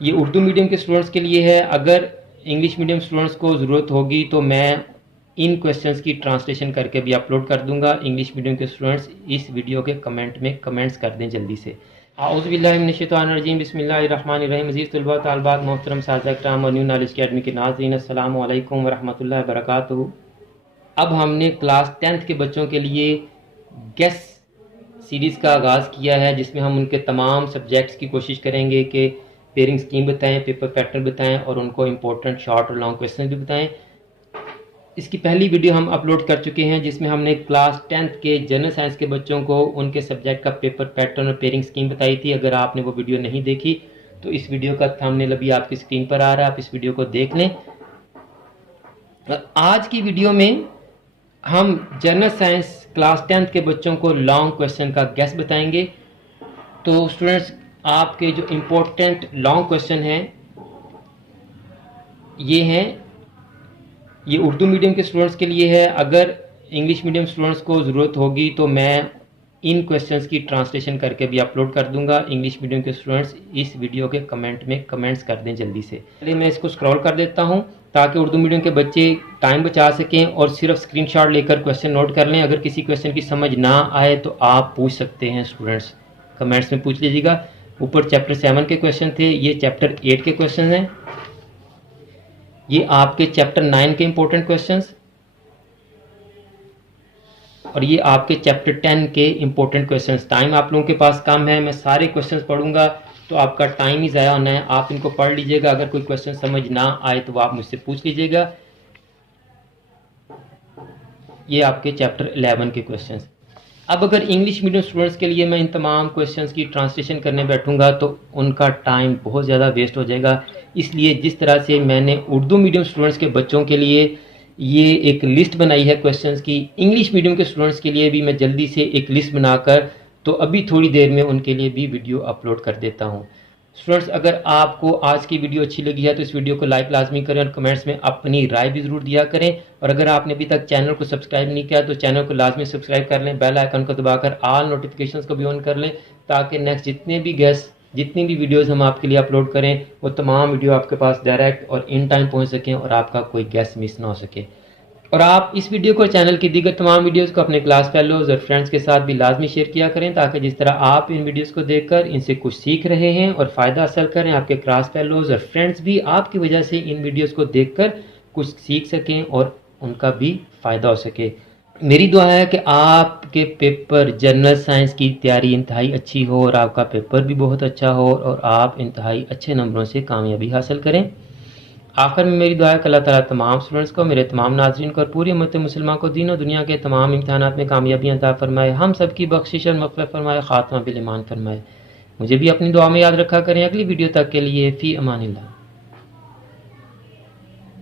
ये उर्दू मीडियम के स्टूडेंट्स के लिए है। अगर इंग्लिश मीडियम स्टूडेंट्स को ज़रूरत होगी तो मैं इन क्वेश्चंस की ट्रांसलेशन करके भी अपलोड कर दूंगा। इंग्लिश मीडियम के स्टूडेंट्स इस वीडियो के कमेंट में कमेंट्स कर दें जल्दी से। आउज़ुबिल्लाहिमिनश्शैतानिर्रजीम बिस्मिल्लाहिर्रहमानिर्रहीम। अज़ीज़ तलबा तालिबात मोहतरम साथिया किराम और न्यू नॉलेज अकेडमी के नाज़रीन, अस्सलामु अलैकुम वरहमतुल्लाहि वबरकातुहू। अब हमने क्लास 10th के बच्चों के लिए गेस सीरीज़ का आगाज़ किया है, जिसमें हम उनके तमाम सब्जेक्ट्स की कोशिश करेंगे कि पेयरिंग स्कीम बताएं, पेपर पैटर्न बताएं और उनको इम्पोर्टेंट शॉर्ट और लॉन्ग क्वेश्चन भी बताएं। इसकी पहली वीडियो हम अपलोड कर चुके हैं, जिसमें हमने क्लास 10th के जनरल साइंस के बच्चों को उनके सब्जेक्ट का पेपर पैटर्न और पेयरिंग स्कीम बताई थी। अगर आपने वो वीडियो नहीं देखी तो इस वीडियो का थंबनेल अभी आपकी स्क्रीन पर आ रहा है, आप इस वीडियो को देख लें। आज की वीडियो में हम जनरल साइंस क्लास 10th के बच्चों को लॉन्ग क्वेश्चन का गेस बताएंगे। तो स्टूडेंट्स, आपके जो इम्पोर्टेंट लॉन्ग क्वेश्चन हैं ये उर्दू मीडियम के स्टूडेंट्स के लिए है। अगर इंग्लिश मीडियम स्टूडेंट्स को ज़रूरत होगी तो मैं इन क्वेश्चंस की ट्रांसलेशन करके भी अपलोड कर दूंगा। इंग्लिश मीडियम के स्टूडेंट्स इस वीडियो के कमेंट में कमेंट्स कर दें जल्दी से। पहले मैं इसको स्क्रॉल कर देता हूं ताकि उर्दू मीडियम के बच्चे टाइम बचा सकें और सिर्फ स्क्रीनशॉट लेकर क्वेश्चन नोट कर लें। अगर किसी क्वेश्चन की समझ ना आए तो आप पूछ सकते हैं स्टूडेंट्स, कमेंट्स में पूछ लीजिएगा। ऊपर चैप्टर 7 के क्वेश्चन थे, ये चैप्टर 8 के क्वेश्चन हैं, ये आपके चैप्टर 9 के इंपॉर्टेंट क्वेश्चंस और ये आपके चैप्टर 10 के इंपॉर्टेंट क्वेश्चंस। टाइम आप लोगों के पास कम है, मैं सारे क्वेश्चंस पढ़ूंगा तो आपका टाइम ही ज़ाया होना है। आप इनको पढ़ लीजिएगा, अगर कोई क्वेश्चन समझ ना आए तो आप मुझसे पूछ लीजिएगा। ये आपके चैप्टर 11 के क्वेश्चंस। अब अगर इंग्लिश मीडियम स्टूडेंट्स के लिए मैं इन तमाम क्वेश्चंस की ट्रांसलेशन करने बैठूंगा तो उनका टाइम बहुत ज़्यादा वेस्ट हो जाएगा। इसलिए जिस तरह से मैंने उर्दू मीडियम स्टूडेंट्स के बच्चों के लिए ये एक लिस्ट बनाई है क्वेश्चंस की, इंग्लिश मीडियम के स्टूडेंट्स के लिए भी मैं जल्दी से एक लिस्ट बनाकर तो अभी थोड़ी देर में उनके लिए भी वीडियो अपलोड कर देता हूँ। स्टूडेंट्स, अगर आपको आज की वीडियो अच्छी लगी है तो इस वीडियो को लाइक लाजमी करें और कमेंट्स में अपनी राय भी ज़रूर दिया करें। और अगर आपने अभी तक चैनल को सब्सक्राइब नहीं किया तो चैनल को लाजमी सब्सक्राइब कर लें, बेल आइकन को दबाकर ऑल नोटिफिकेशंस को भी ऑन कर लें ताकि नेक्स्ट जितनी भी वीडियोज़ हम आपके लिए अपलोड करें वो तमाम वीडियो आपके पास डायरेक्ट और इन टाइम पहुँच सकें और आपका कोई गेस मिस ना हो सके। और आप इस वीडियो को चैनल की दीगर तमाम वीडियोस को अपने क्लास फेलोज और फ्रेंड्स के साथ भी लाजमी शेयर किया करें ताकि जिस तरह आप इन वीडियोस को देखकर इनसे कुछ सीख रहे हैं और फ़ायदा हासिल करें, आपके क्लास फेलोज और फ्रेंड्स भी आपकी वजह से इन वीडियोस को देखकर कुछ सीख सकें और उनका भी फ़ायदा हो सके। मेरी दुआ है कि आपके पेपर जनरल साइंस की तैयारी इंतहाई अच्छी हो और आपका पेपर भी बहुत अच्छा हो और आप इंतहाई अच्छे नंबरों से कामयाबी हासिल करें। आखिर में मेरी दुआ है कि अल्लाह ताला तमाम स्टूडेंट्स को, मेरे तमाम नाज़रीन को और पूरी उम्मत मुसलमान को दीन और दुनिया के तमाम इम्तिहानात में कामयाबी अता फरमाए, हम सब की बख्शिश और मग़फ़िरत फरमाए, ख़ात्मा बिल ईमान फरमाए। मुझे भी अपनी दुआ में याद रखा करें। अगली वीडियो तक के लिए फ़ी अमानिल्लाह।